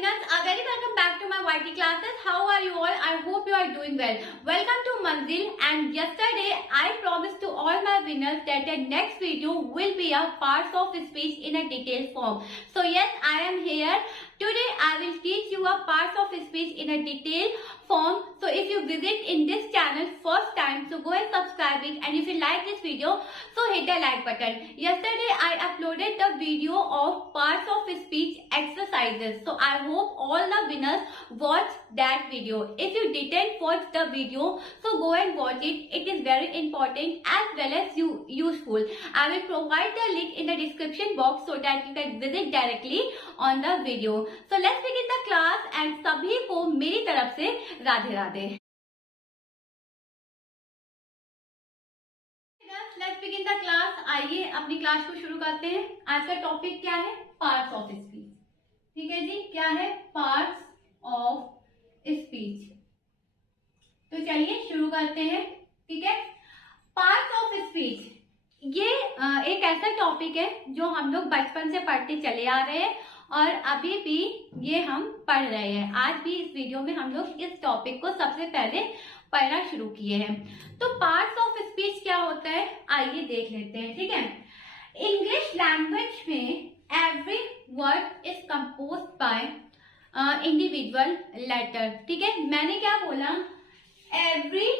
winners, a very welcome back to my YT classes. How are you all? I hope you are doing well. Welcome to Manzil, and yesterday I promised to all my winners that the next video will be a parts of speech in a detailed form. So yes, I am here. Today I will teach you a parts of speech in a detailed form. So if you visit in this channel first time, so go and subscribe it, and if you like this video, so hit the like button. Yesterday I uploaded the video of parts of speech exercises. So I hope all the winners watch that video. If you didn't watch the video, so go and watch it. It is very important as well as useful. I will provide the link in the description box so that you can visit directly on the video. So let's begin the class, and सभी को मेरी तरफ से Radhe Radhe. Let's begin the class. आइए अपनी class को शुरू करते हैं. आज का टॉपिक क्या है? Parts of speech. ठीक है जी, क्या है? Parts of speech. तो चलिए शुरू करते हैं. ठीक है, पार्ट्स ऑफ स्पीच ये एक ऐसा टॉपिक है जो हम लोग बचपन से पढ़ते चले आ रहे हैं और अभी भी ये हम पढ़ रहे हैं. आज भी इस वीडियो में हम लोग इस टॉपिक को सबसे पहले पढ़ना शुरू किए हैं. तो पार्ट्स ऑफ स्पीच क्या होता है, आइए देख लेते हैं. ठीक है, इंग्लिश लैंग्वेज में every word is composed by individual letter. ठीक है, मैंने क्या बोला? Every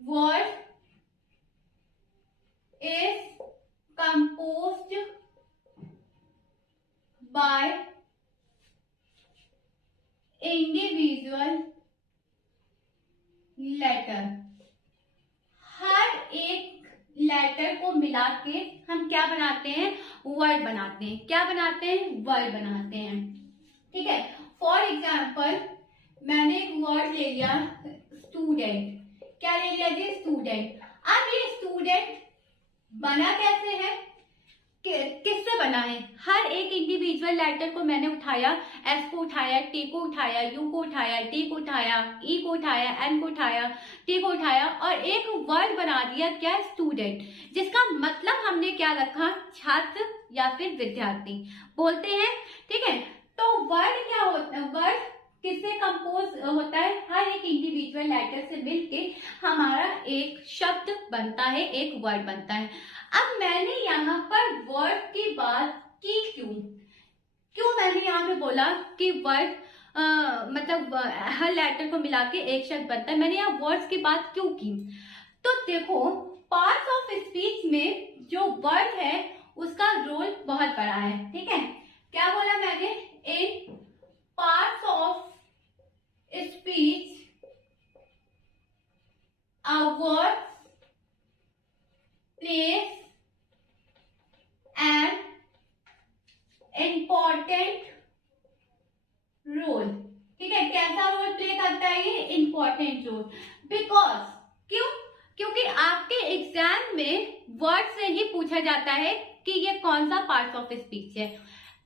word is composed by individual letter. हर एक लेटर को मिला के हम क्या बनाते हैं? वर्ड बनाते हैं. क्या बनाते हैं? वर्ड बनाते हैं. ठीक है, फॉर एग्जाम्पल मैंने एक वर्ड ले लिया स्टूडेंट. क्या ले लिया जी? स्टूडेंट. अब ये स्टूडेंट बना कैसे है? किससे बना है? हर एक इंडिविजुअल लेटर को मैंने उठाया, एस को उठाया, टी को उठाया, यू को उठाया, डी को उठाया, ई को उठाया, एन को उठाया, टी को उठाया और एक वर्ड बना दिया. क्या? स्टूडेंट. जिसका मतलब हमने क्या रखा? छात्र या फिर विद्यार्थी बोलते हैं. ठीक है, तो वर्ड क्या होता है? वर्ड किससे कंपोज होता है? हर एक इंडिविजुअल लेटर से मिलके हमारा एक शब्द बनता है, एक वर्ड बनता है. अब मैंने यहाँ पर वर्ड की बात की. क्यों मैंने यहाँ पे बोला कि वर्ड मतलब हर लेटर को मिला के एक शब्द बनता है? मैंने यहाँ वर्ड्स की बात क्यों की? तो देखो, पार्ट्स ऑफ स्पीच में जो वर्ड है उसका रोल बहुत बड़ा है. ठीक है, क्या बोला मैंने? In parts of speech a word plays an important role. ठीक है, कैसा रोल प्ले करता है ये? Important role. बिकॉज क्यों? क्योंकि आपके एग्जाम में वर्ड से ही पूछा जाता है कि ये कौन सा पार्ट ऑफ स्पीच है.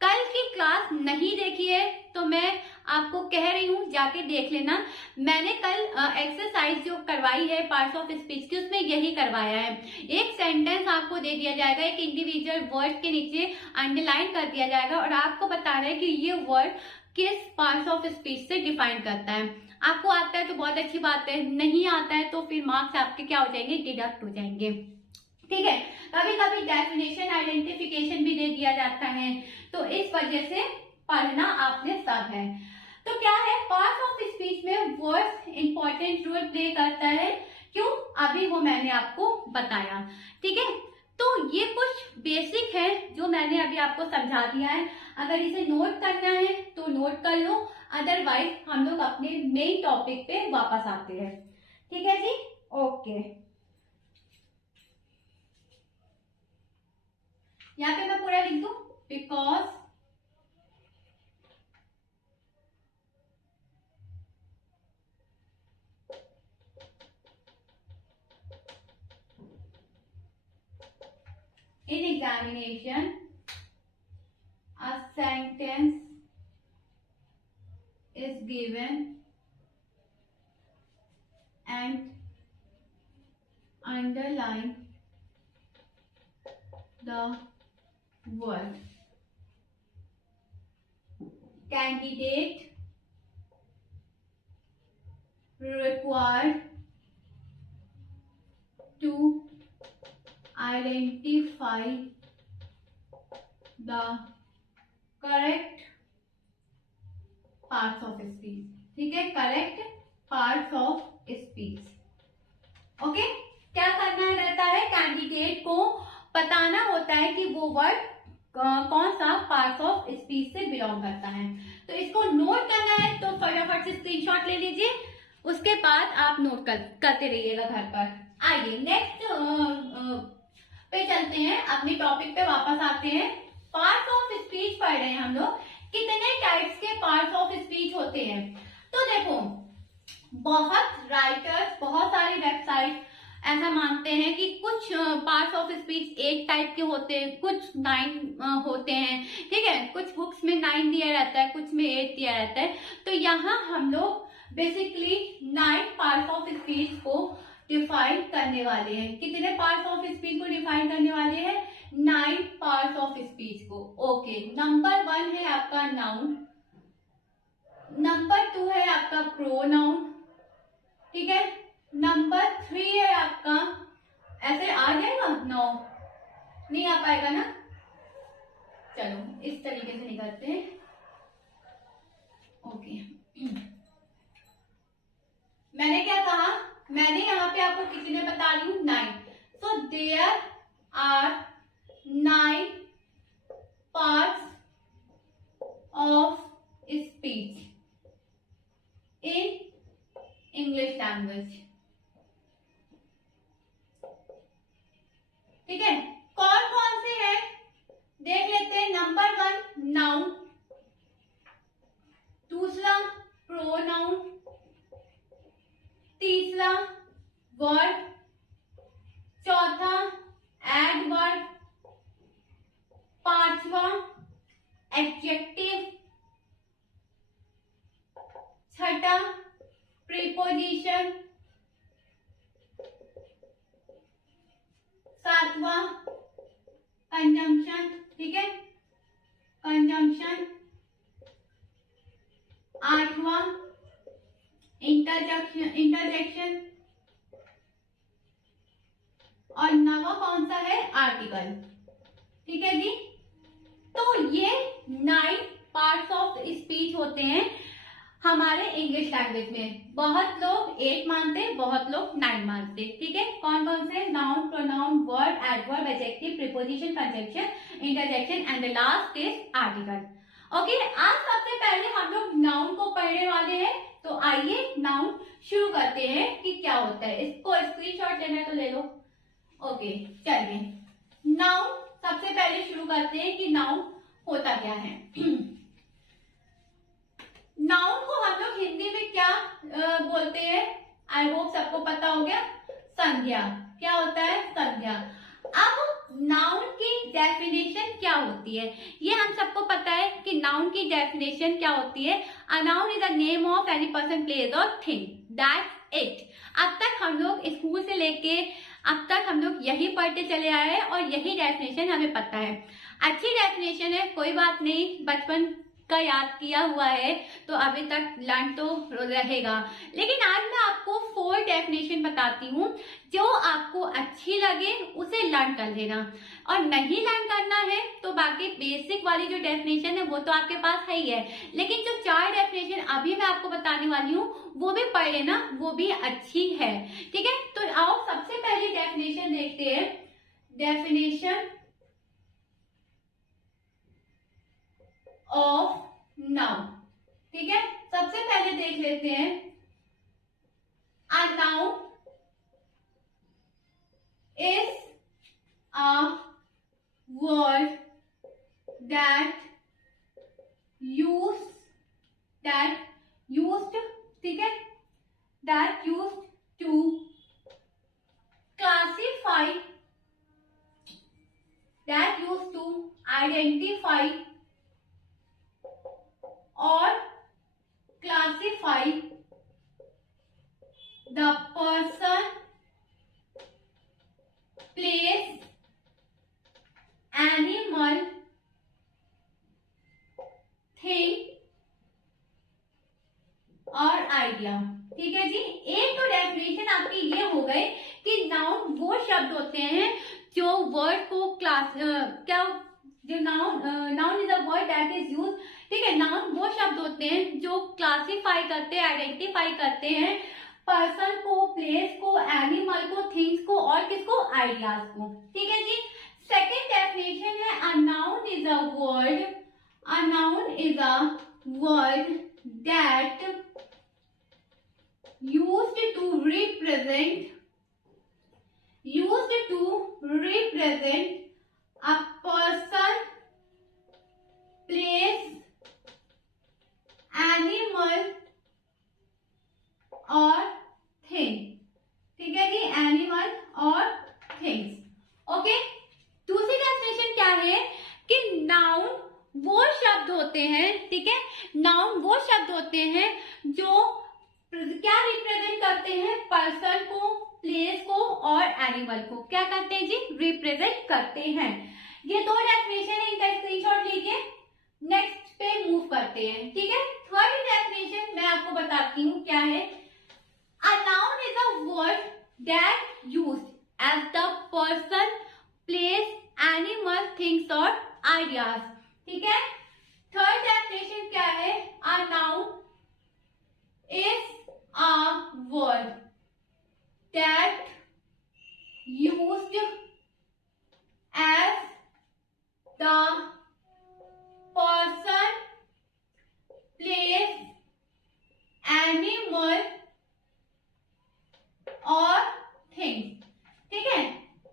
कल की क्लास नहीं देखी है तो मैं आपको कह रही हूँ जाके देख लेना. मैंने कल एक्सरसाइज जो करवाई है पार्ट्स ऑफ स्पीच की, उसमें यही करवाया है. एक सेंटेंस आपको दे दिया जाएगा, एक इंडिविजुअल वर्ड के नीचे अंडरलाइन कर दिया जाएगा और आपको बताना है कि ये वर्ड किस पार्ट्स ऑफ स्पीच से डिफाइन करता है. आपको आता है तो बहुत अच्छी बात है, नहीं आता है तो फिर मार्क्स आपके क्या हो जाएंगे? डिडक्ट हो जाएंगे. ठीक है, कभी कभी डेफिनेशन आइडेंटिफिकेशन भी दे दिया जाता है, तो इस वजह से पढ़ना आपने सब है. तो क्या है? पार्ट्स ऑफ स्पीच में वर्ड इंपॉर्टेंट रोल प्ले करता है. क्यों? अभी वो मैंने आपको बताया. ठीक है, तो ये कुछ बेसिक है जो मैंने अभी आपको समझा दिया है. अगर इसे नोट करना है तो नोट कर लो, अदरवाइज हम लोग अपने मेन टॉपिक पे वापस आते हैं. ठीक है जी, ओके. यहाँ पे मैं पूरा लिख दूं. Because in examination a sentence is given and underline the word. Candidate required to identify the correct parts of speech. ठीक है, correct parts of speech. Okay, क्या करना रहता है, कैंडिडेट को बताना होता है कि वो वर्ड कौन सा पार्ट्स ऑफ स्पीच से बिलोंग करता है. तो इसको नोट करना है तो फटाफट से स्क्रीनशॉट ले लीजिए, उसके बाद आप नोट करते रहिएगा घर पर. आइए नेक्स्ट पे चलते हैं, अपने टॉपिक पे वापस आते हैं. पार्ट्स ऑफ स्पीच पढ़ रहे हैं हम लोग. कितने टाइप्स के पार्ट्स ऑफ स्पीच होते हैं? तो देखो, बहुत राइटर्स, बहुत सारी वेबसाइट ऐसा मानते हैं कि कुछ पार्ट्स ऑफ स्पीच 8 टाइप के होते हैं, कुछ 9 होते हैं. ठीक है, कुछ बुक्स में 9 दिया रहता है, कुछ में 8 दिया रहता है. तो यहाँ हम लोग बेसिकली 9 पार्ट्स ऑफ स्पीच को डिफाइन करने वाले हैं. कितने पार्ट्स ऑफ स्पीच को डिफाइन करने वाले हैं? 9 पार्ट्स ऑफ स्पीच को. ओके, नंबर 1 है आपका नाउन, नंबर 2 है आपका प्रोनाउन. ठीक है, नंबर 3 है आपका, ऐसे आ जाएगा, नो नहीं आ पाएगा ना, चलो इस तरीके से निकालते हैं. ओके, मैंने क्या कहा, मैंने यहाँ पे आपको कितने बता रही हूँ, 9. So there are 9 parts of speech in English language. ठीक है, कौन कौन से हैं देख लेते हैं. नंबर 1 नाउन, दूसरा प्रोनाउन, तीसरा वर्ड, चौथा एडवर्ब, पांचवा एडजेक्टिव, छठा प्रीपोजिशन, सातवां कंजंक्शन. ठीक है, कंजंक्शन. आठवां इंटरजेक्शन, और नवा कौन सा है, आर्टिकल. ठीक है जी, तो ये 9 पार्ट्स ऑफ स्पीच होते हैं हमारे इंग्लिश लैंग्वेज में. बहुत लोग 8 मानते, बहुत लोग 9 मानते. ठीक है, कौन कौन से? Noun, pronoun, word, adverb, adjective, preposition, conjunction, interjection and the last is article. Okay, आज सबसे पहले हम लोग नाउन को पढ़ने वाले हैं. तो आइए नाउन शुरू करते हैं कि क्या होता है. इसको स्क्रीनशॉट लेना है तो ले लो. ओके, चलिए नाउन सबसे पहले शुरू करते हैं कि नाउन होता क्या है. नाउन को हम लोग हिंदी में क्या बोलते हैं? आई होप सबको पता हो गया, संज्ञा. क्या होता है? संज्ञा. अब नाउन की डेफिनेशन क्या होती है, ये हम सबको पता है कि नाउन की डेफिनेशन क्या होती है. A noun is a name of any person, place और थिंग, दैट्स इट. अब तक हम लोग स्कूल से लेके अब तक हम लोग यही पढ़ते चले आए हैं और यही डेफिनेशन हमें पता है. अच्छी डेफिनेशन है, कोई बात नहीं, बचपन का याद किया हुआ है तो अभी तक लर्न तो रहेगा. लेकिन आज मैं आपको 4 डेफिनेशन बताती हूँ, जो आपको अच्छी लगे उसे लर्न कर लेना, और नहीं लर्न करना है तो बाकी बेसिक वाली जो डेफिनेशन है वो तो आपके पास है ही है. लेकिन जो 4 डेफिनेशन अभी मैं आपको बताने वाली हूँ वो भी पढ़ लेना, वो भी अच्छी है. ठीक है, तो आओ सबसे पहले डेफिनेशन देखते हैं. Definition of noun. ठीक है, सबसे पहले देख लेते हैं. A noun is a word that used, ठीक है, that used to classify, that used to identify or classify the person, place, animal, thing idea. ठीक है जी, एक तो डेफिनेशन आपकी ये हो गई कि नाउन वो शब्द होते हैं जो वर्ड को क्लास क्या जो noun is a word that is use. ठीक है, नाउन वो शब्द होते हैं जो क्लासिफाई करते हैं, आइडेंटिफाई करते हैं पर्सन को, प्लेस को, एनिमल को, थिंग्स को और किसको, आइडियाज को। ठीक है जी, सेकेंड डेफिनेशन है a noun is a word that used to represent a person, place, animal or thing। ठीक है जी, एनिमल और थिंग्स। ओके, दूसरी डेफिनेशन क्या है कि नाउन वो शब्द होते हैं, ठीक है, नाउन वो शब्द होते हैं जो क्या रिप्रेजेंट करते हैं, पर्सन को, प्लेस को और एनिमल को क्या करते हैं जी, रिप्रेजेंट करते हैं। ये दो डेफिनेशन है, इनका स्क्रीनशॉट लीजिए, नेक्स्ट पे मूव करते हैं। ठीक है, थर्ड डेफिनेशन मैं आपको बताती हूँ क्या है। A noun is a word that used as the person, place, animal, things और आइडियाज। ठीक है, थर्ड डेफिनेशन क्या है, a noun is a word that used as the person, place, animal और things। ठीक है,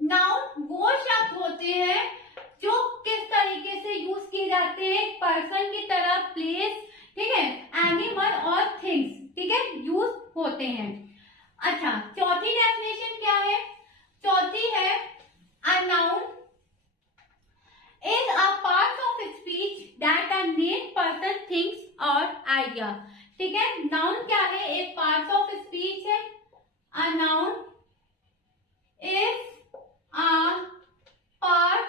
नाउन वो शब्द होते हैं जो किस तरीके से यूज किए जाते हैं, पर्सन की तरह, प्लेस, ठीक है, एनिमल और थिंग्स, ठीक है, यूज होते हैं। अच्छा, चौथी डेफिनेशन क्या है, चौथी है a noun is a part of speech that a name, person, things और आइडिया। ठीक है, नाउन क्या है, एक पार्ट ऑफ स्पीच है। A noun is a part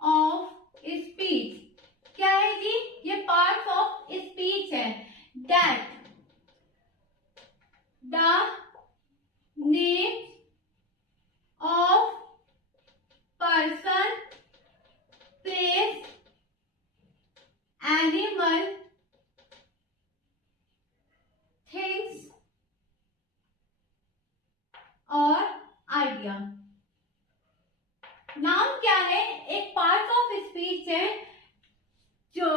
of speech, क्या है जी, ये पार्ट ऑफ स्पीच है। That the names of person, place, animal, things और आइडिया। नाउन क्या है, एक पार्ट ऑफ स्पीच है, जो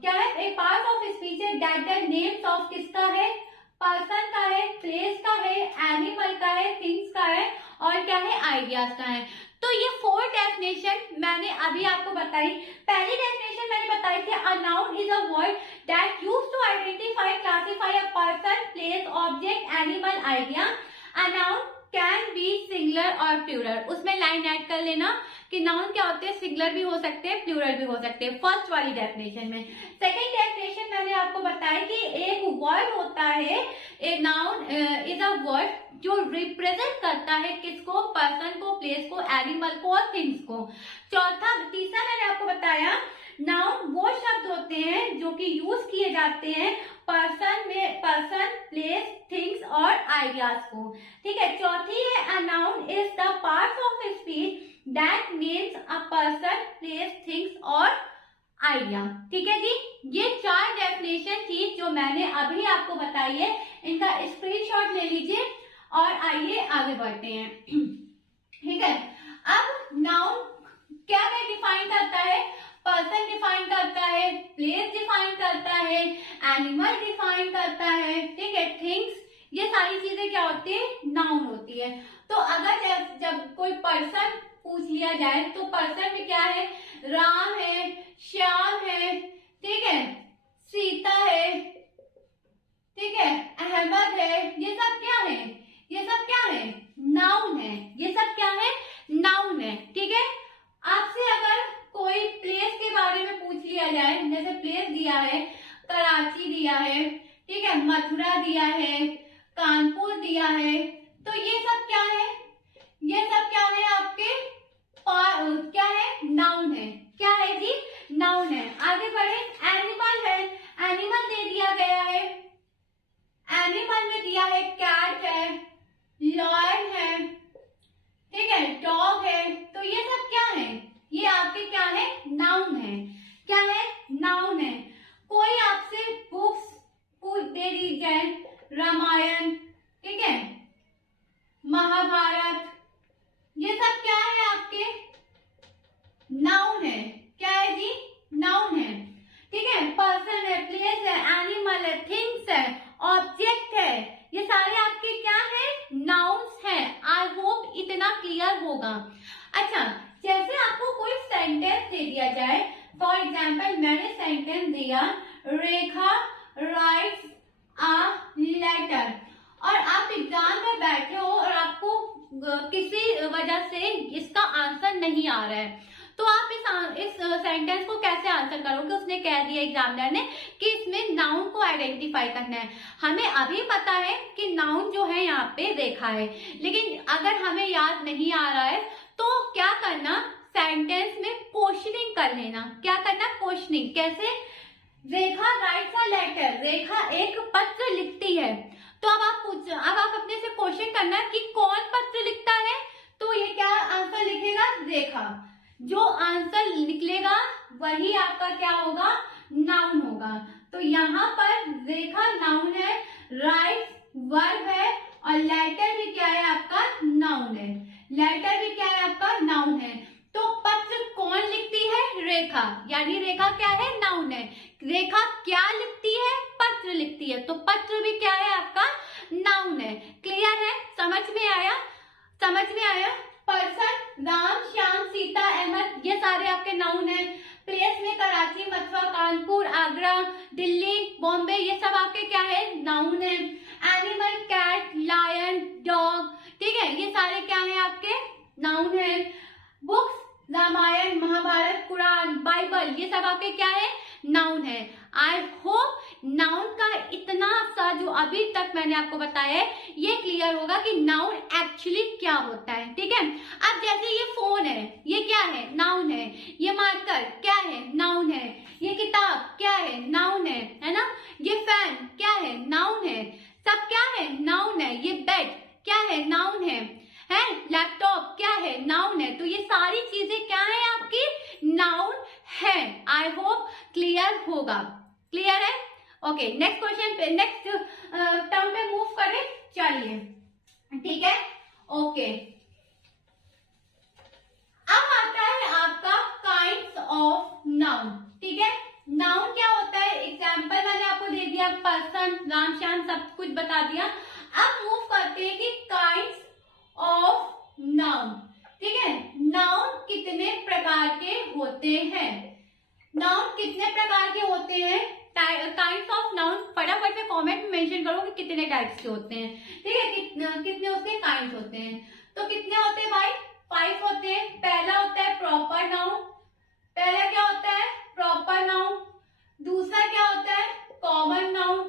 क्या है, एक पार्ट ऑफ स्पीच है दैट द नेम्स ऑफ किसका है, पर्सन का है, प्लेस का है, एनिमल का है, थिंग्स का है और क्या है, आइडियाज का है। तो ये फोर डेफिनेशन मैंने अभी आपको बताई। पहली डेफिनेशन मैंने बताई थी a noun is a word that used to identify, classify a person, place, object, animal, idea. A noun can be singular और प्लूरल। उसमें लाइन ऐड कर लेना कि नाउन क्या होते हैं, सिंगुलर भी हो सकते हैं, प्लूरल भी हो सकते हैं, फर्स्ट वाली डेफिनेशन में। सेकंड डेफिनेशन मैंने आपको बताया कि एक वर्ड होता है, a noun is a word जो रिप्रेजेंट करता है किसको, पर्सन को, प्लेस को, एनिमल को और थिंग्स को। तीसरा मैंने आपको बताया नाउन वो शब्द होते हैं जो कि यूज किए जाते हैं पर्सन में, पर्सन, प्लेस, थिंग्स और आइडियाज को। ठीक है, चौथी है a noun is the part of speech that names a person, place, things और आइडिया। ठीक है जी, ये चार डेफिनेशन थी जो मैंने अभी आपको बताई है, इनका स्क्रीनशॉट ले लीजिए और आइए आगे बढ़ते हैं। ठीक है, अब नाउन क्या डिफाइन करता है, पर्सन डिफाइन करता है, प्लेस डिफाइन करता है, एनिमल डिफाइन करता है, ठीक है, थिंग्स, ये सारी चीजें क्या होती है, नाउन होती है। तो अगर जब कोई पर्सन पूछ लिया जाए तो पर्सन में क्या है, राम है, श्याम है, ठीक है, सीता है, ठीक है, अहमद है, ये सब क्या है, ये सब क्या है, नाउन है, ये सब क्या है, नाउन है। ठीक है, आपसे अगर कोई प्लेस के बारे में पूछ लिया जाए, जैसे प्लेस दिया है, कराची दिया है, ठीक है, मथुरा दिया है, कानपुर दिया है, तो ये सब क्या है, ये सब क्या है, आपके क्या है, नाउन है, क्या है जी, नाउन है। आगे बढ़े, एनिमल है, एनिमल दे दिया गया है, एनिमल रामायण, ठीक है, महाभारत, ये सब क्या है आपके नाउन है। क्या है जी, नाउन है, ठीक है। पर्सन है, प्लेस है, एनिमल है, थिंग्स है, ऑब्जेक्ट है, ये सारे आपके क्या है, नाउन्स हैं। आई होप इतना क्लियर होगा। अच्छा, जैसे आपको कोई सेंटेंस दे दिया जाए, फॉर एग्जाम्पल मैंने सेंटेंस दिया रेखा राइट्स अ लेटर, और आप एग्जाम में बैठे हो और आपको किसी वजह से इसका आंसर नहीं आ रहा है, तो आप इस सेंटेंस को कैसे आंसर करोगे। उसने कह दिया एग्जामिनर ने कि इसमें नाउन को आइडेंटिफाई करना है। हमें अभी पता है कि नाउन जो है यहाँ पे रेखा है, लेकिन अगर हमें याद नहीं आ रहा है तो क्या करना, सेंटेंस में क्वेश्चनिंग कर लेना। क्या करना, क्वेश्चनिंग। कैसे, रेखा राइट्स अ लेटर, रेखा एक पत्र लिखती है, तो अब आप अपने से क्वेश्चन करना कि कौन पत्र लिखता है, तो ये क्या आंसर लिखेगा, रेखा। जो आंसर निकलेगा वही आपका क्या होगा, नाउन होगा। तो यहाँ पर रेखा नाउन है, राइट वर्ब है, और लेटर भी क्या है आपका, नाउन है। लेटर भी क्या है आपका, नाउन है। तो पत्र कौन लिखती है, रेखा, यानी रेखा क्या है, नाउन है। रेखा क्या लिखती है, पत्र लिखती है, तो पत्र भी क्या है आपका, नाउन है। क्लियर है, समझ में आया, समझ में आया। पर्सन राम श्याम सीता अहमद, ये सारे आपके नाउन है। प्लेस में कराची, मथुरा, कानपुर, आगरा, दिल्ली, बॉम्बे, ये सब आपके क्या है, नाउन है। एनिमल कैट, लायन, डॉग, ठीक है, ये सारे क्या है आपके नाउन है। बुक्स रामायण, महाभारत, कुरान, बाइबल, ये सब आपके क्या है, नाउन है। आई होप नाउन का इतना सा जो अभी तक मैंने आपको बताया है ये क्लियर होगा कि नाउन एक्चुअली क्या होता है, ठीक है। अब जैसे ये फोन है, ये क्या है, नाउन है। ये मार्कर क्या है, नाउन है। ये किताब क्या है, नाउन है ना। ये फैन क्या है, नाउन है। सब क्या है, नाउन है। ये बेड क्या है, नाउन है। लैपटॉप क्या है, नाउन है। तो ये सारी चीजें क्या है आपकी, नाउन है। आई होप क्लियर होगा, क्लियर है। ओके, नेक्स्ट क्वेश्चन पे, नेक्स्ट टर्म पे मूव करें, चलिए, ठीक है। ओके, अब आता है आपका काइंड्स ऑफ नाउन, ठीक है। नाउन क्या होता है, एग्जाम्पल मैंने आपको दे दिया, पर्सन, राम श्याम, सब कुछ बता दिया। अब मूव करते हैं कि काइंड्स ऑफ नाउन, ठीक है। नाउन कितने प्रकार के होते हैं, नाउन कितने प्रकार के होते हैं, काइंड्स ऑफ नाउन फटाफट से कमेंट में मेंशन करो कि कितने टाइप्स के होते हैं, ठीक है। कितने उसके काइंड्स होते हैं, तो कितने होते हैं भाई, 5 होते हैं। पहला होता है प्रॉपर नाउन, पहला क्या होता है, प्रॉपर नाउन। दूसरा क्या होता है, कॉमन नाउन।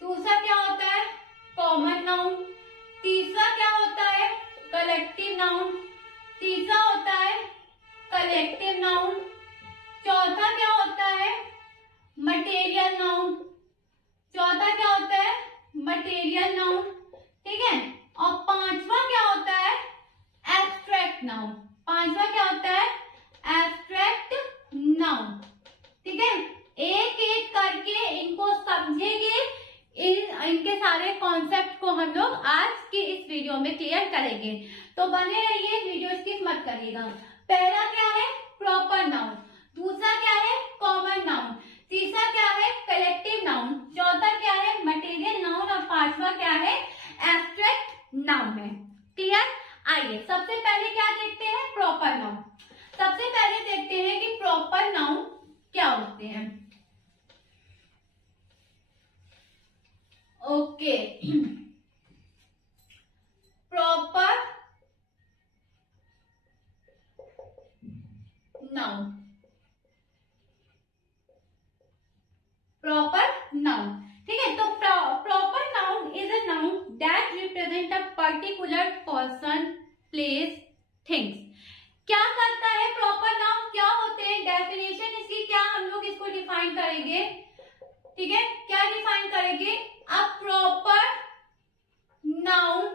दूसरा क्या होता है, कॉमन नाउन। तीसरा क्या होता है, कलेक्टिव नाउन। तीसरा होता है कलेक्टिव नाउन। चौथा क्या होता है, मटेरियल नाउन। चौथा क्या होता है, मटेरियल नाउन, ठीक है। और पांचवा क्या होता है, एब्स्ट्रैक्ट नाउन। पांचवा क्या होता है, एब्स्ट्रैक्ट नाउन, ठीक है। एक एक करके इनको समझेंगे, इनके सारे कॉन्सेप्ट को हम लोग आज की इस वीडियो में क्लियर करेंगे, तो बने रहिए, वीडियो स्किप मत करिएगा। पहला क्या है, प्रॉपर नाउन। दूसरा क्या है, कॉमन नाउन। तीसरा क्या है, कलेक्टिव नाउन। चौथा क्या है, मटेरियल नाउन। और पांचवा क्या है, एब्स्ट्रैक्ट नाउन है। क्लियर। आइए सबसे पहले क्या देखते हैं, प्रॉपर नाउन। सबसे पहले देखते हैं कि प्रॉपर नाउन क्या होते हैं। Okay, proper noun, proper noun, ठीक है। तो proper noun is a noun that represent a particular person, place, things. क्या करता है प्रॉपर नाउन, क्या होते हैं, डेफिनेशन इसकी क्या, हम लोग इसको डिफाइन करेंगे, ठीक है। क्या डिफाइन करेंगे, a proper noun,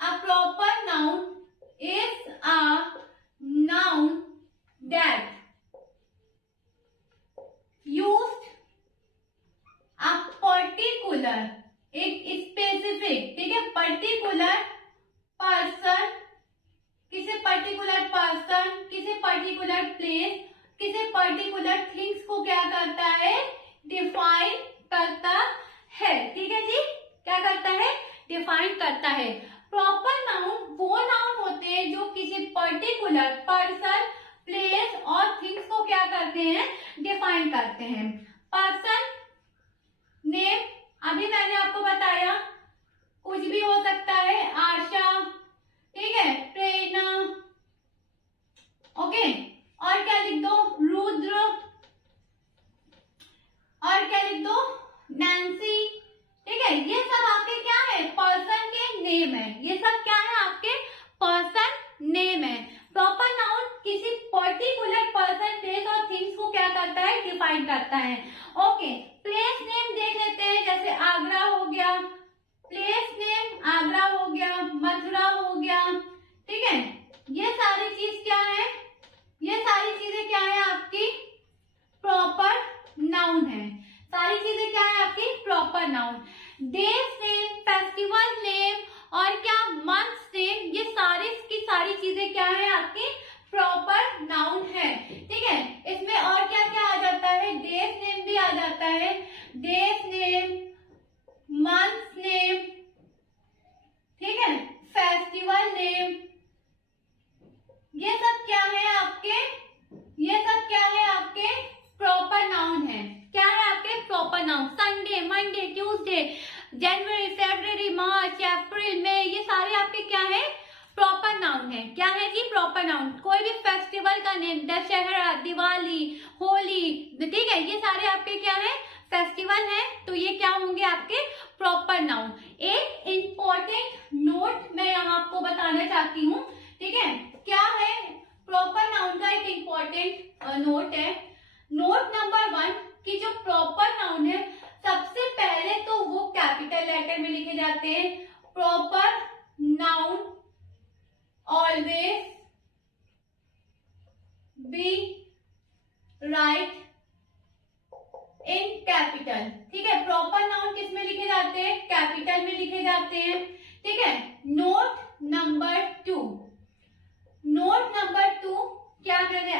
a proper noun is a noun that used particular, एक स्पेसिफिक, ठीक है, पर्टिकुलर पर्सन, किसी पर्टिकुलर पर्सन, किसी पर्टिकुलर प्लेस, किसी पर्टिकुलर थिंग्स को क्या करता है, डिफाइन करता है। ठीक है जी, क्या करता है, डिफाइन करता है। प्रॉपर नाउन वो नाउन होते हैं जो किसी पर्टिकुलर पर्सन, प्लेस और थिंग्स को क्या करते हैं, डिफाइन करते हैं। पर्सन नेम, अभी मैंने आपको बताया कुछ भी हो सकता है, आशा, ठीक है, प्रेरणा, ओके, और क्या लिख दो, रुद्र, और क्या लिख दो, नैन्सी, ठीक है। ये सब आपके क्या है, पर्सन के नेम है, ये सब क्या है, आपके पर्सन नेम है। प्रॉपर नाउन किसी पर्टिकुलर पर्सन, प्लेस और थिंग्स को क्या करता है, डिफाइन करता है। ओके, प्लेस नेम देख लेते हैं, जैसे आगरा हो गया, प्लेस नेम आगरा हो गया, मथुरा हो गया, ठीक है। ये सारी चीज क्या है, ये सारी चीजें क्या है, आपकी प्रॉपर नाउन है। सारी चीजें क्या है, आपकी proper noun. Days name, festival name और क्या, मंथ्स नेम, ये सारी की सारी चीजें क्या है, आपकी प्रॉपर नाउन है। ठीक है, इसमें और क्या क्या आ जाता है, डेज नेम भी आ जाता है, डेज नेम, मंथ्स नेम, ठीक है, फेस्टिवल नेम, ये सब क्या है आपके, ये सब क्या है आपके प्रॉपर नाउन है। क्या है आपके proper noun, Sunday, Monday, Tuesday, जनवरी, फरवरी, मार्च, अप्रैल, मई, ये सारे आपके क्या है, प्रॉपर नाउन है। क्या है जी, प्रॉपर नाउन। कोई भी फेस्टिवल का नेम, दशहरा, दिवाली, होली, ठीक है, ये सारे आपके क्या है, फेस्टिवल है, तो ये क्या होंगे आपके प्रॉपर नाउन। एक इंपॉर्टेंट नोट मैं यहाँ आपको बताना चाहती हूँ, ठीक है, क्या है प्रॉपर नाउन का एक इंपॉर्टेंट नोट है। नोट नंबर 1 कि जो प्रॉपर नाउन है, सबसे पहले तो वो कैपिटल लेटर में लिखे जाते हैं। Proper noun always be right in capital, ठीक है। प्रॉपर नाउन किस में लिखे जाते हैं, कैपिटल में लिखे जाते हैं, ठीक है। नोट नंबर 2, नोट नंबर 2 क्या करने,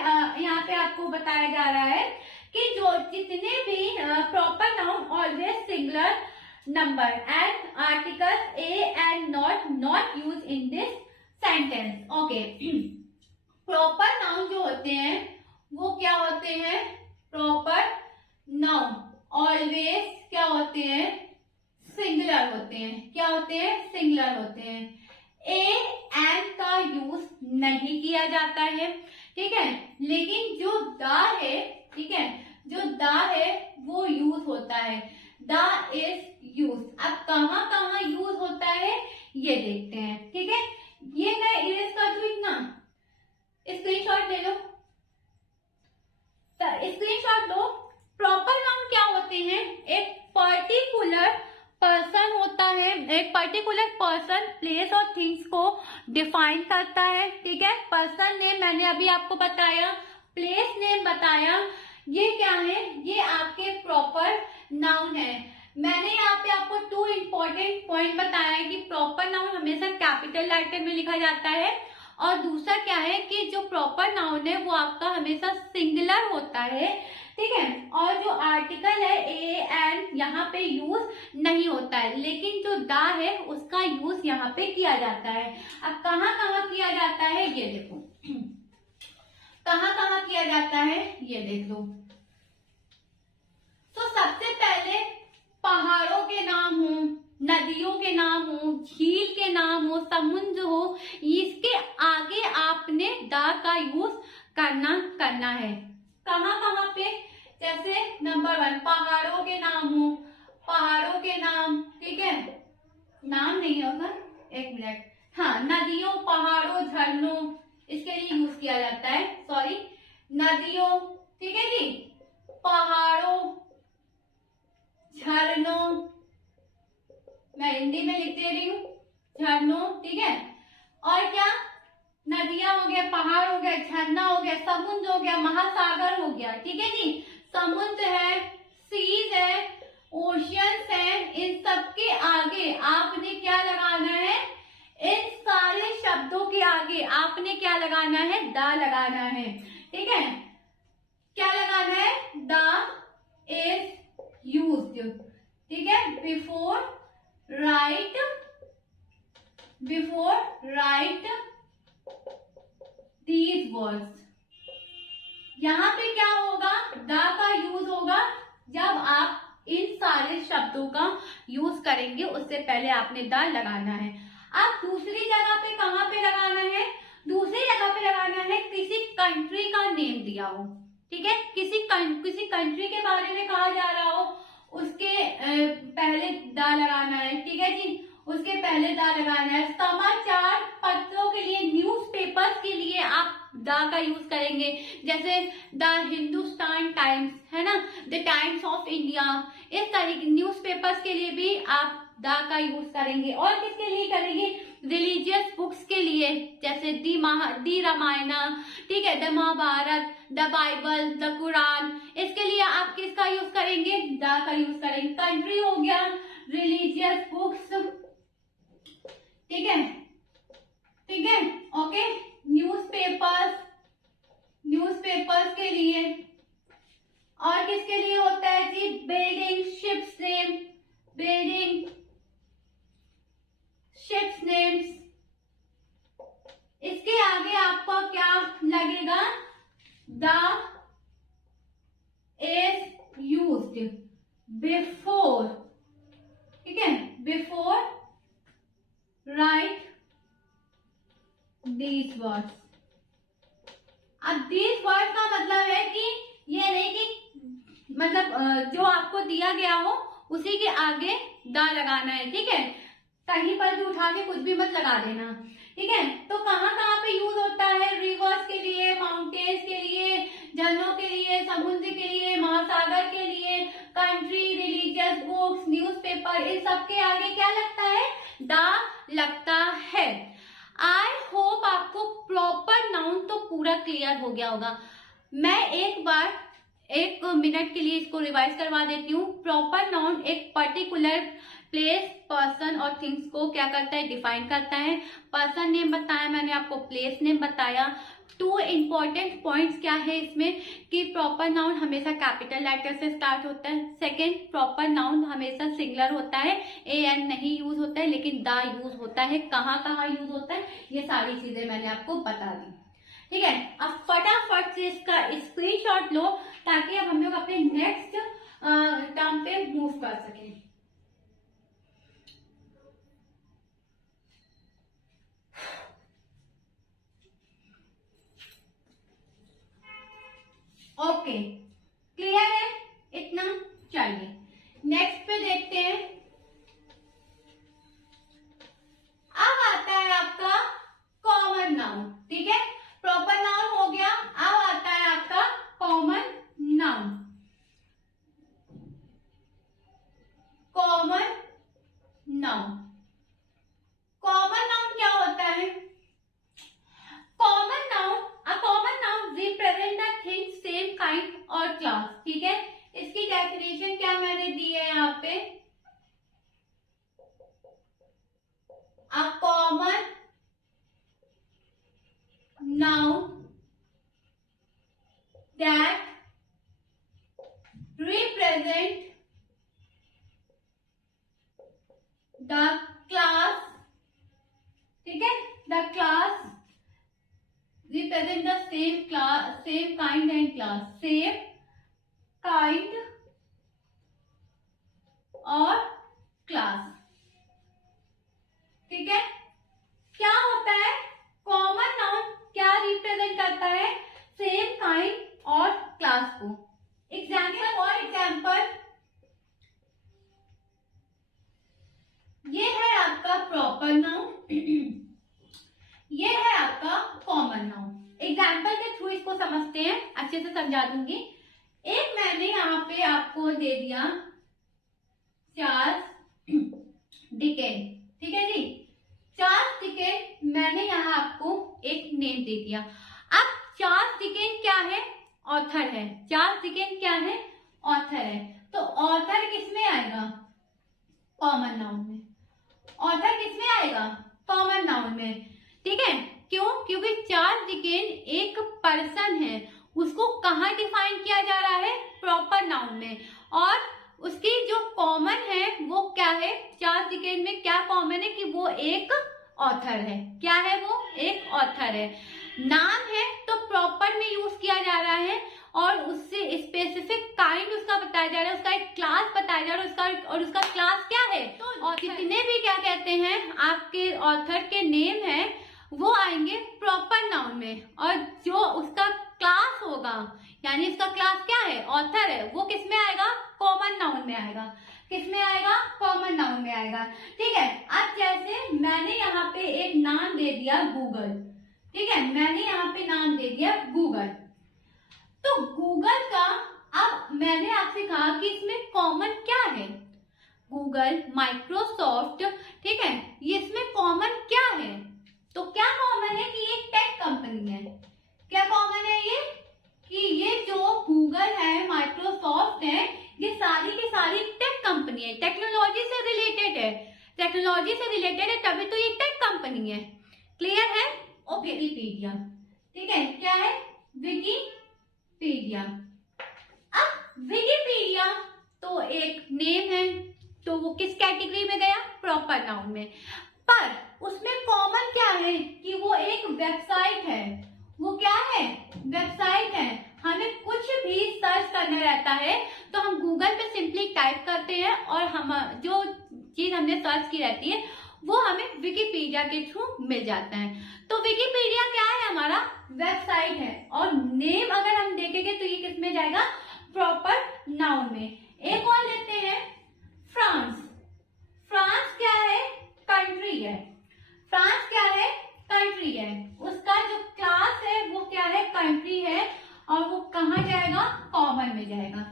यहाँ पे आपको बताया जा रहा है कि जो जितने भी proper noun always singular number and articles A and not use in this sentence. Okay, proper noun जो होते हैं वो क्या होते हैं, प्रॉपर नाउन ऑलवेज क्या होते हैं, सिंगुलर होते हैं। क्या होते हैं, सिंगुलर होते हैं। ए एंड का यूज नहीं किया जाता है, ठीक है, लेकिन जो द है, ठीक है, जो द है वो यूज होता है, द इज यूज। अब कहाँ कहाँ यूज होता है ये देखते हैं, ठीक है। ये मैं इरेज कर दूं, इतना स्क्रीनशॉट ले लो, स्क्रीनशॉट लो। प्रॉपर नाउन क्या होते हैं, एक पर्टिकुलर पर्सन होता है, एक पर्टिकुलर पर्सन, प्लेस और थिंग्स को डिफाइन करता है, ठीक है। पर्सन नेम मैंने अभी आपको बताया, प्लेस नेम बताया, ये क्या है, ये आपके प्रॉपर नाउन है। मैंने यहाँ पे आपको 2 इंपॉर्टेंट पॉइंट बताया है कि प्रॉपर नाउन हमेशा कैपिटल लेटर में लिखा जाता है, और दूसरा क्या है कि जो प्रॉपर नाउन है वो आपका हमेशा सिंगुलर होता है, ठीक है। और जो आर्टिकल है ए एंड यहाँ पे यूज नहीं होता है, लेकिन जो द है उसका यूज यहाँ पे किया जाता है। अब कहाँ कहाँ किया जाता है ये देखो, कहाँ कहाँ किया जाता है ये देख लो। तो सबसे पहले पहाड़ों के नाम हो, नदियों के नाम हो, झील के नाम हो, समुद्र हो, इसके आगे आपने द का यूज करना है। कहाँ कहाँ पे, जैसे नंबर 1 पहाड़ों के नाम हो, पहाड़ों के नाम, ठीक है, नाम नहीं होगा, एक मिनट, हाँ, नदियों, पहाड़ों, झरनों, इसके लिए यूज किया जाता है, सॉरी, नदियों, ठीक है जी, पहाड़ों, झरनों, मैं हिंदी में लिख दे रही हूँ, झरनों, ठीक है। और क्या, नदियां हो गया, पहाड़ हो गया, झरना हो गया, समुद्र हो गया, महासागर हो गया, ठीक है जी। समुद्र है, सीज है, ओशियंस है, इन सब के आगे आपने क्या लगाना है, इन सारे शब्दों के आगे आपने क्या लगाना है, द लगाना है। ठीक है, क्या लगाना है, द इज यूज्ड। ठीक है, बिफोर राइट दीज वर्ड्स। यहाँ पे क्या होगा, द का यूज होगा जब आप इन सारे शब्दों का यूज करेंगे, उससे पहले आपने द लगाना है। अब दूसरी जगह पे कहाँ पे लगाना है, दूसरी जगह पे लगाना है किसी कंट्री का नेम दिया हो। ठीक है, किसी कंट्री के बारे में कहा जा रहा हो, उसके पहले द लगाना है। ठीक है जी, उसके पहले द लगाना है। समाचार पत्रों के लिए, न्यूज़पेपर्स के लिए आप द का यूज करेंगे, जैसे द हिंदुस्तान टाइम्स है ना, द टाइम्स ऑफ इंडिया, इस तरीके न्यूज़पेपर्स के लिए भी आप द का यूज करेंगे। और किसके लिए करेंगे, रिलीजियस बुक्स के लिए, जैसे दी रामायण, ठीक है, the Mahabharata, the Bible, the Quran, इसके लिए आप किसका यूज करेंगे, द का यूज करेंगे। कंट्री हो गया, रिलीजियस बुक्स, ठीक है, ठीक है, ओके। न्यूज़पेपर्स के लिए, और किसके लिए होता है जी, building, ships name, building, ships names. इसके आगे आपको क्या लगेगा, द इज यूज्ड बिफोर, ठीक है, बिफोर राइट दीज वर्ड्स। अब दीज वर्ड का मतलब है कि ये नहीं कि मतलब जो आपको दिया गया हो उसी के आगे द लगाना है। ठीक है, कहीं पर भी उठा के कुछ भी मत लगा देना। ठीक है, तो कहाँ कहाँ पे यूज होता है, रिवर्स के लिए, माउंटेन्स के लिए, झरनों के लिए, समुद्र के लिए, महासागर के लिए, कंट्री, रिलीजियस बुक्स, न्यूज़पेपर, इन सब के आगे क्या लगता है, द लगता है। आई होप आपको प्रॉपर नाउन तो पूरा क्लियर हो गया होगा। मैं एक बार 1 मिनट के लिए इसको रिवाइज करवा देती हूँ। प्रॉपर नाउन एक पर्टिकुलर प्लेस, पर्सन और थिंग्स को क्या करता है, डिफाइन करता है। पर्सन नेम बताया मैंने आपको, प्लेस नेम बताया। 2 इंपॉर्टेंट पॉइंट्स क्या है इसमें कि प्रॉपर नाउन हमेशा कैपिटल लेटर से स्टार्ट होता है। सेकंड, प्रॉपर नाउन हमेशा सिंगुलर होता है, एन नहीं यूज होता है, लेकिन द यूज होता है। कहाँ कहाँ यूज होता है, ये सारी चीजें मैंने आपको बता दी। ठीक है, अब फटाफट से इसका स्क्रीनशॉट लो ताकि अब हम लोग अपने नेक्स्ट टर्म पे मूव कर सकें। ओके, क्लियर है इतना? चलिए नेक्स्ट पे देखते हैं। अब आता है आपका कॉमन नाउन। ठीक है, प्रॉपर नाउन हो गया, अब आता है आपका common noun. Common noun, common noun क्या होता है? Common noun, a common noun represent the thing same kind और क्लास। ठीक है, इसकी डेफिनेशन क्या मैंने दी है यहाँ पे, a common noun that represent the class, ठीक है, the class represent the same class, same kind and class, same kind और class। ठीक है, क्या होता है कॉमन नाउन, क्या रिप्रेजेंट करता है, सेम काइंड और क्लास को। एग्जाम्पल, फॉर एग्जाम्पल ये है आपका प्रॉपर नाउन, ये है आपका कॉमन नाउन। एग्जाम्पल के थ्रू इसको समझते हैं, अच्छे से समझा दूंगी। एक मैंने यहाँ पे आपको दे दिया चार्ल्स डिकेंस। ठीक है जी, चार्ल्स डिकेंस मैंने यहाँ आपको एक नेम दे दिया। अब चार्ल्स डिकेंस क्या है, ऑथर है। चार्ल्स डिकेंस क्या है, ऑथर है। तो ऑथर किसमें आएगा, कॉमन नाउन में। ऑथर किसमें आएगा? कॉमन नाउन में। ठीक है, क्यों? क्योंकि चार्ल्स डिकेंस एक पर्सन है, उसको कहाँ डिफाइन किया जा रहा है? प्रॉपर नाउन में। और उसकी जो कॉमन है वो क्या है? चार्ल्स डिकेंस में क्या कॉमन है कि वो एक ऑथर है। क्या है? वो एक ऑथर है। नाम है तो प्रॉपर में यूज किया जा रहा है और उससे स्पेसिफिक काइंड उसका बताया जा रहा है, उसका एक क्लास बताया जा रहा है, उसका और उसका क्लास क्या है? तो और जितने भी क्या कहते हैं आपके ऑथर के नेम है वो आएंगे प्रॉपर नाउन में, और जो उसका क्लास होगा यानी इसका क्लास क्या है? ऑथर है, वो किस में आएगा? कॉमन नाउन में आएगा। किस में आएगा? कॉमन नाउन में आएगा। ठीक है, अब जैसे मैंने यहाँ पे एक नाम दे दिया गूगल। ठीक है, मैंने यहाँ पे नाम दे दिया गूगल। तो गूगल का अब मैंने आपसे कहा कि इसमें कॉमन क्या है? गूगल, माइक्रोसॉफ्ट, ठीक है, ये इसमें कॉमन क्या है? तो क्या कॉमन है कि ये टेक कंपनी है। क्या कॉमन है ये? कि ये जो गूगल है, माइक्रोसॉफ्ट है, ये सारी की सारी टेक कंपनी है, टेक्नोलॉजी से रिलेटेड है। टेक्नोलॉजी से रिलेटेड है तभी तो ये टेक कंपनी है। क्लियर है? Okay, Wikipedia. ठीक है, क्या है? विकिपीडिया। अब विकिपीडिया तो एक नेम है, तो वो किस कैटेगरी में गया? प्रॉपर नाउन में। पर उसमें कॉमन क्या है कि वो एक वेबसाइट है। वो क्या है? वेबसाइट है। हमें कुछ भी सर्च करना रहता है तो हम गूगल पे सिंपली टाइप करते हैं और हम जो चीज हमने सर्च की रहती है वो हमें विकिपीडिया के थ्रू मिल जाता है। तो विकिपीडिया क्या है? हमारा वेबसाइट है। और नेम अगर हम देखेंगे तो ये किस में जाएगा? प्रॉपर नाउन में। एक और लेते हैं, फ्रांस। फ्रांस क्या है? कंट्री है। फ्रांस क्या है? कंट्री है। उसका जो क्लास है वो क्या है? कंट्री है। और वो कहाँ जाएगा? कॉमन में जाएगा।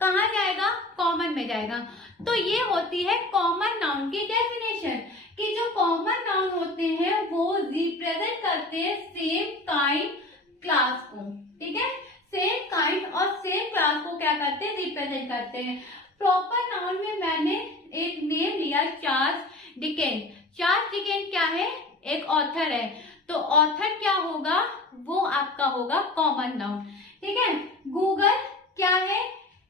कहाँ जाएगा? कॉमन में जाएगा। तो ये होती है कॉमन नाउन की डेफिनेशन, कि जो कॉमन नाउन होते हैं वो रिप्रेजेंट करते हैं सेम काइंड क्लास को। ठीक है, सेम काइंड और सेम क्लास को क्या करते हैं? रिप्रेजेंट करते हैं। प्रॉपर नाउन में मैंने एक नेम लिया, चार्ल्स डिकेंस। चार्ल्स डिकेंस क्या है? एक ऑथर है। तो ऑथर क्या होगा? वो आपका होगा कॉमन नाउन। ठीक है, गूगल क्या है?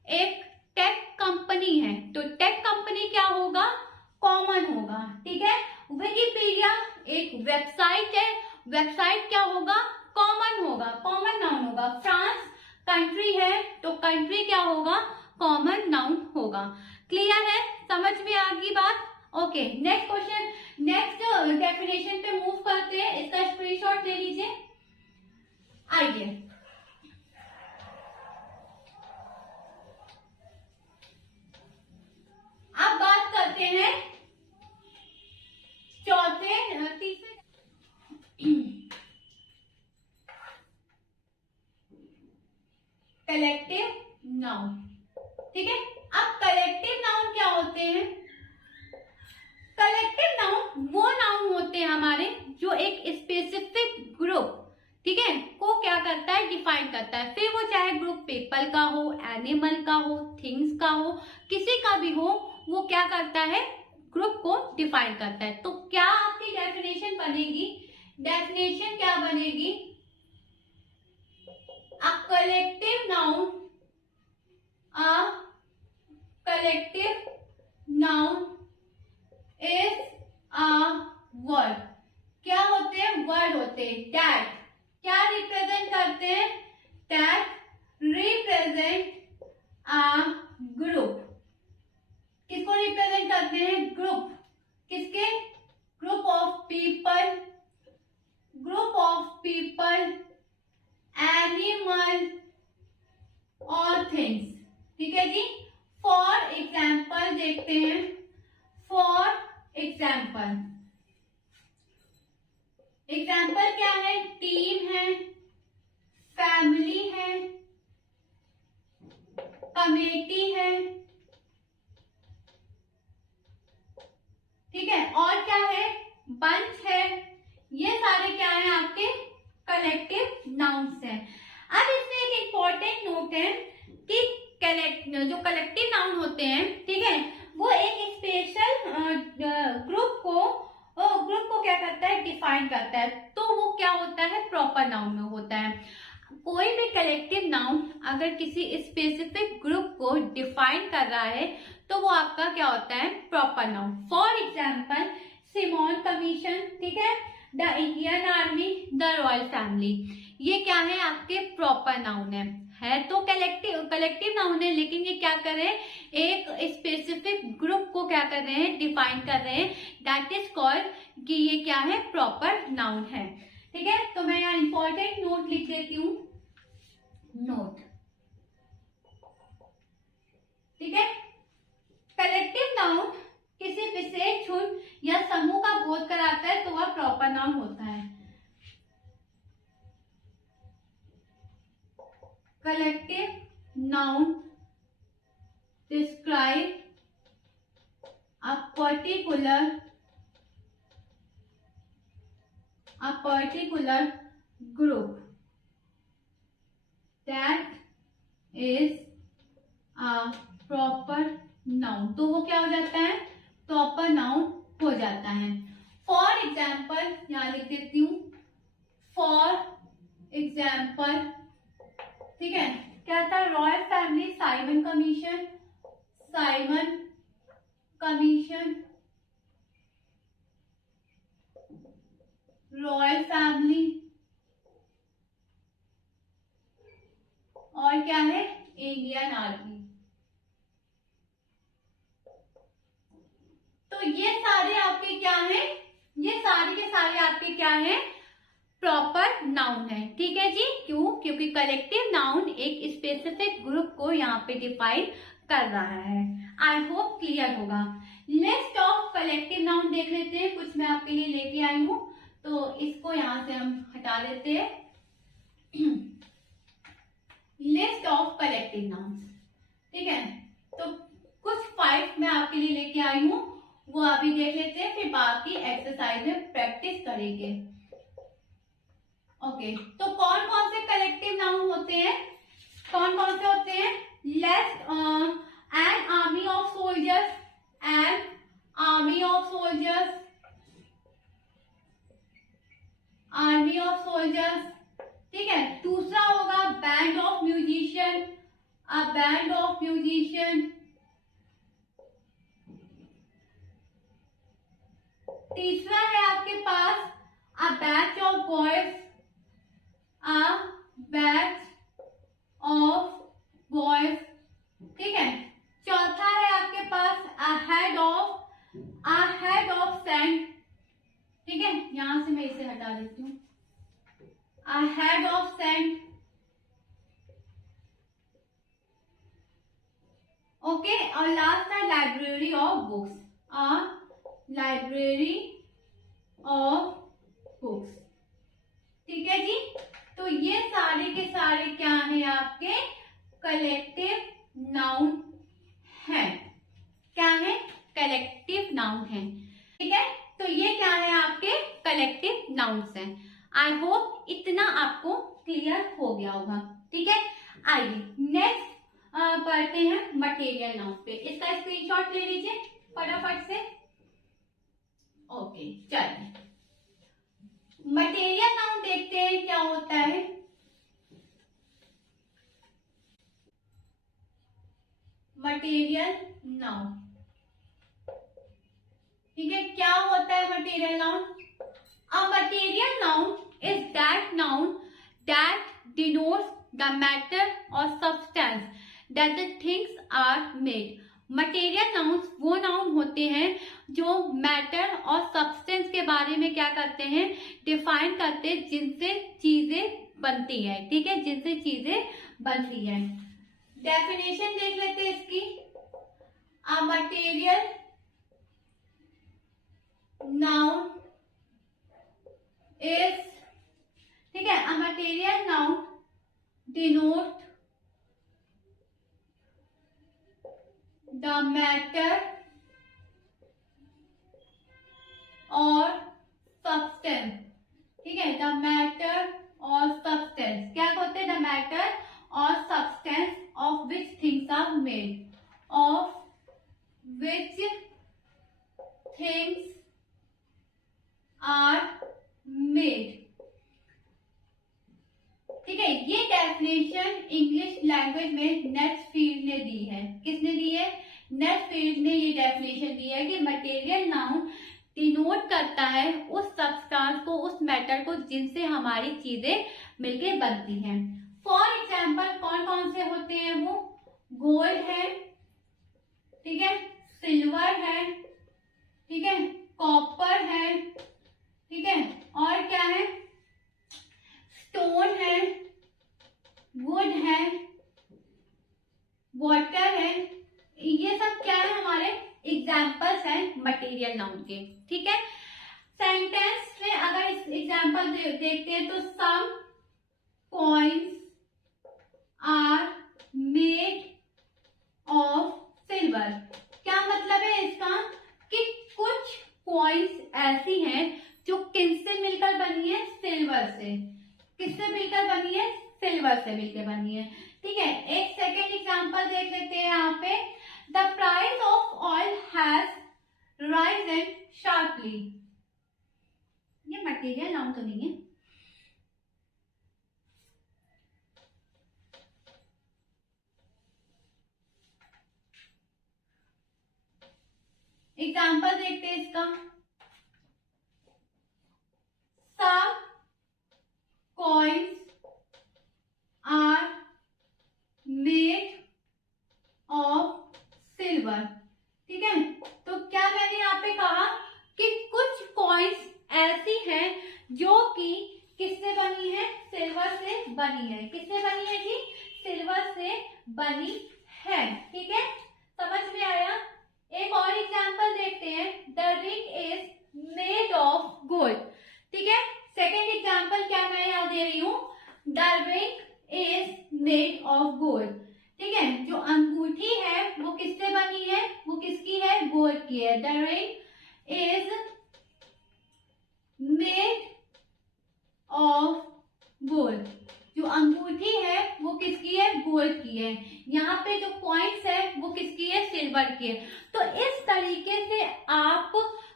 एक टेक कंपनी है, तो टेक कंपनी क्या होगा? कॉमन होगा। ठीक है, विकिपीडिया एक वेबसाइट है, वेबसाइट क्या होगा? कॉमन होगा, कॉमन नाउन होगा। फ्रांस कंट्री है, तो कंट्री क्या होगा? कॉमन नाउन होगा। क्लियर है? समझ में आ गई बात? Okay, next question, next definition पे मूव करते हैं। इसका स्क्रीनशॉट ले लीजिए। आइए, अब बात करते हैं तीसरे कलेक्टिव नाउन। ठीक है, अब कलेक्टिव नाउन क्या होते हैं? कलेक्टिव नाउन वो नाउन होते हैं हमारे जो एक स्पेसिफिक ग्रुप, ठीक है, को क्या करता है? डिफाइन करता है। फिर वो चाहे ग्रुप पीपल का हो, एनिमल का हो, थिंग्स का हो, किसी का भी हो, वो क्या करता है? ग्रुप को डिफाइन करता है। तो क्या आपकी डेफिनेशन बनेगी? डेफिनेशन क्या बनेगी? A collective noun, a collective noun is a word. क्या होते हैं? वर्ड होते हैं। दैट क्या रिप्रेजेंट करते हैं? That represent a group. किसको रिप्रेजेंट करते हैं? ग्रुप। किसके? Group of people, group of people, animal और थिंग्स। ठीक है जी। फॉर एग्जाम्पल देखते हैं। फॉर एग्जाम्पल, एग्जाम्पल क्या है? टीम है, फैमिली है, कमेटी है, ठीक है, और क्या है? बंच है। ये सारे क्या है? आपके कलेक्टिव नाउन्स हैं। अब इसमें एक इंपॉर्टेंट नोट है कि जो कलेक्टिव नाउन होते हैं, ठीक है, वो एक स्पेशल अगर किसी स्पेसिफिक ग्रुप को डिफाइन कर रहा है तो वो आपका क्या होता है, proper noun. For example Simon Commission, ठीक है, the Indian army, the royal family, ये क्या है, आपके प्रॉपर नाउन है तो कलेक्टिव नाउन है, लेकिन ये क्या कर रहे हैं, एक स्पेसिफिक ग्रुप को क्या कर रहे हैं, डिफाइन कर रहे हैं, दैट इज कॉल्ड कि ये क्या है, प्रॉपर नाउन है। ठीक है, तो मैं यहाँ इंपॉर्टेंट नोट लिख देती हूँ, नोट। ठीक है, कलेक्टिव नाउन किसी विशेष झुंड या समूह का बोध कराता है तो वह प्रॉपर नाउन होता है। Collective noun describe a particular group that is a proper noun, तो वो क्या हो जाता है, प्रॉपर नाउन हो जाता है। फॉर एग्जाम्पल यहाँ लिख देती हूँ, फॉर एग्जाम्पल, ठीक है, क्या था, royal family, Simon commission, royal family, और क्या है, इंडियन आर्मी। तो ये सारे आपके क्या हैं, ये सारे के सारे आपके क्या हैं, प्रॉपर नाउन है। ठीक है जी, क्यों, क्योंकि कलेक्टिव नाउन एक स्पेसिफिक ग्रुप को यहाँ पे डिफाइन कर रहा है। आई होप क्लियर होगा। लिस्ट ऑफ कलेक्टिव नाउन देख लेते हैं, कुछ मैं आपके लिए लेके आई हूँ, तो इसको यहाँ से हम हटा लेते हैं। लिस्ट ऑफ कलेक्टिव नाउन, ठीक है, तो कुछ 5 मैं आपके लिए लेके आई हूँ, वो अभी देख लेते हैं, फिर बाकी एक्सरसाइज में प्रैक्टिस करेंगे। ओके, तो कौन कौन से कलेक्टिव नाउन होते हैं, कौन कौन से होते हैं, let's an army of soldiers, an army of soldiers, army of soldiers, ठीक है। दूसरा होगा band of musician, a band of musician. तीसरा है आपके पास a batch of boys, a batch of boys, ठीक है। चौथा है आपके पास a head of sand, ठीक है, यहां से मैं इसे हटा देती हूँ, a head of sand, okay. और लास्ट है library of books, a library of books, ठीक है जी। तो ये सारे के सारे क्या है, आपके कलेक्टिव नाउन है, क्या है, कलेक्टिव नाउन है, ठीक है। तो ये क्या है, आपके कलेक्टिव नाउन्स हैं। आई होप इतना आपको क्लियर हो गया होगा, ठीक है। आइए नेक्स्ट पढ़ते हैं मटेरियल नाउन पे, इसका स्क्रीनशॉट ले लीजिए फटाफट से। ओके, चलिए मटेरियल नाउन देखते हैं क्या होता है। मटेरियल नाउन, ठीक है, क्या होता है material noun. A material noun is that noun that denotes the matter और substance that the things are made. Material nouns वो नाउन होते हैं जो मैटर और सब्सटेंस के बारे में क्या करते हैं, डिफाइन करते हैं, जिनसे चीजें बनती है, ठीक है, जिनसे चीजें बनती है। डेफिनेशन देख लेते हैं इसकी। अ मटेरियल नाउन इज, ठीक है, a material noun denote the matter और सब्सटेंस, ठीक है, द मैटर और सब्सटेंस क्या होते हैं, द मैटर और substance of which things are made, of which things are made, ठीक है, ये डेफिनेशन इंग्लिश लैंग्वेज में नेस्फील्ड ने दी है। किसने दी है? नेस्फील्ड ने ये डेफिनेशन दी है कि मटेरियल नाउन डिनोट करता है उस सब्सटेंस को, उस मैटर को जिनसे हमारी चीजें मिलके बनती हैं। फॉर एग्जाम्पल कौन कौन से होते हैं वो? गोल्ड है, ठीक है, सिल्वर है, ठीक है, कॉपर है, ठीक है, और क्या है? स्टोन है, वुड है, वाटर है। ये सब क्या है? हमारे एग्जाम्पल्स हैं मटेरियल नाउन के। ठीक है, सेंटेंस में अगर इस एग्जाम्पल देखते हैं तो some coins are made of silver. क्या मतलब है इसका? कि कुछ कॉइन्स ऐसी हैं जो किससे मिलकर बनी है? सिल्वर से। किससे मिलकर बनी है? सिल्वर से मिलकर बनी है। ठीक है, एक सेकेंड एग्जांपल देख लेते हैं यहाँ पे। The price of oil has risen sharply. ये मटेरियल नाउन तो नहीं है। एग्जाम्पल देखते हैं इसका। Some coins are made of silver. ठीक है, तो क्या मैंने यहाँ पे कहा कि कुछ कॉइन्स ऐसी हैं जो कि किससे बनी है? सिल्वर से बनी है। किससे बनी है जी? सिल्वर से बनी है। ठीक है, समझ में आया? एक और एग्जांपल देखते हैं। The ring is made of gold. ठीक है, सेकेंड एग्जांपल क्या मैं यहाँ दे रही हूँ? The ring is made of gold. ठीक है, जो अंगूठी है वो किससे बनी है? वो किसकी है? गोल्ड की है। The ring is made of gold. जो अंगूठी है वो किसकी है? गोल्ड की है। यहाँ पे जो पॉइंट्स है वो किसकी है? सिल्वर की है। तो इस तरीके से आप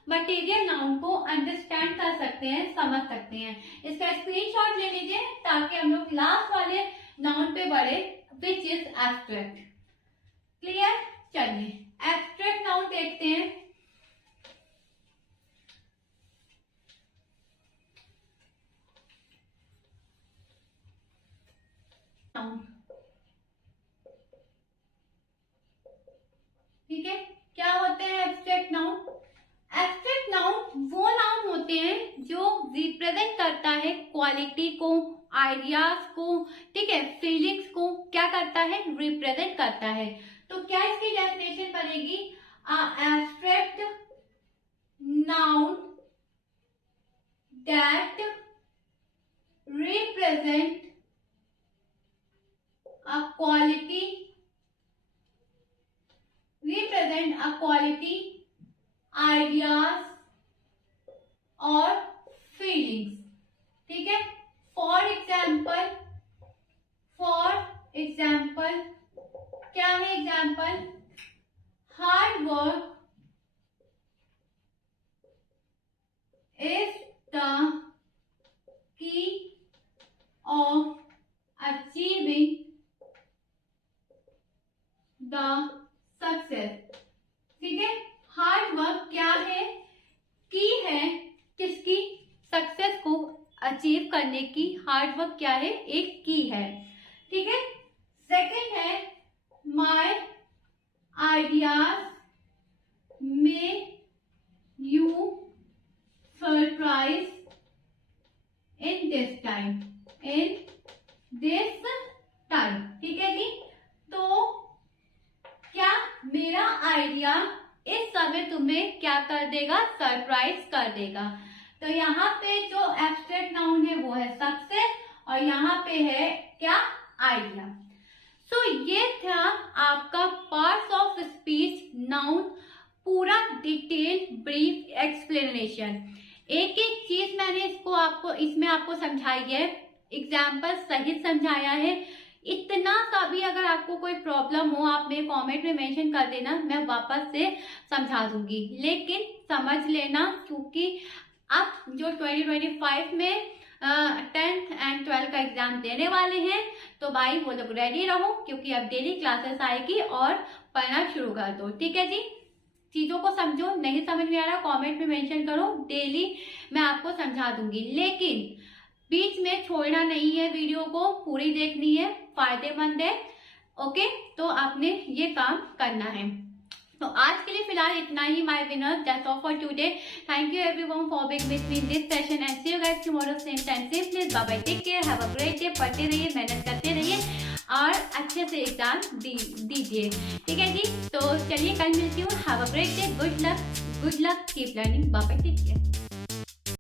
मटेरियल नाउन को अंडरस्टैंड कर सकते हैं, समझ सकते हैं। इसका स्क्रीनशॉट ले लीजिए ताकि हम लोग लास्ट वाले नाउन पे बढ़े, विच इज एब्स्ट्रैक्ट। क्लियर? चलिए एब्स्ट्रैक्ट नाउन देखते हैं। ठीक है, क्या होते हैं एब्स्ट्रैक्ट नाउन? एब्स्ट्रैक्ट नाउन वो नाउन होते हैं जो रिप्रेजेंट करता है क्वालिटी को, आइडियाज को, ठीक है, फीलिंग्स को क्या करता है? रिप्रेजेंट करता है। तो क्या इसकी डेफिनेशन बनेगी? Abstract noun that represent a quality, represent a quality, ideas और feelings। ठीक है, for example क्या है example? Hard work is the key of achieving the success. ठीक है, हार्ड वर्क क्या है? की है किसकी? सक्सेस को अचीव करने की हार्ड वर्क क्या है? एक की है। ठीक है, सेकंड है my ideas may you surprise in this time. ठीक है जी, तो क्या मेरा आइडिया इस समय तुम्हें क्या कर देगा? सरप्राइज कर देगा। तो यहाँ पे जो एब्स्ट्रैक्ट नाउन है वो है सक्सेस और यहाँ पे है क्या? आइडिया। सो ये था आपका पार्ट्स ऑफ स्पीच नाउन, पूरा डिटेल ब्रीफ एक्सप्लेनेशन। एक एक चीज मैंने इसमें आपको समझाई है, एग्जाम्पल सहित समझाया है। इतना सा भी अगर आपको कोई प्रॉब्लम हो आप मेरे कमेंट में मेंशन कर देना, मैं वापस से समझा दूंगी। लेकिन समझ लेना क्योंकि अब जो 2025 में 10th एंड 12th का एग्जाम देने वाले हैं, तो भाई वो लोग रेडी रहो, क्योंकि अब डेली क्लासेस आएगी और पढ़ना शुरू कर दो। ठीक है जी, चीजों को समझो, नहीं समझ में आ रहा कमेंट में मेंशन करो, डेली मैं आपको समझा दूंगी, लेकिन बीच में छोड़ना नहीं है, वीडियो को पूरी देखनी है, फायदेमंद है। ओके, तो आपने ये काम करना है। तो आज के लिए फिलहाल इतना ही my winner, that's all for today. Thank you everyone for being with me in this session and see you guys tomorrow same time same place. Bye bye, take care, have a great day. पढ़ते रहिए, मेहनत करते रहिए और अच्छे से exam दीजिए। ठीक है जी, तो चलिए कल मिलती हूँ। Have a great day, good luck, keep learning. Bye bye, take care.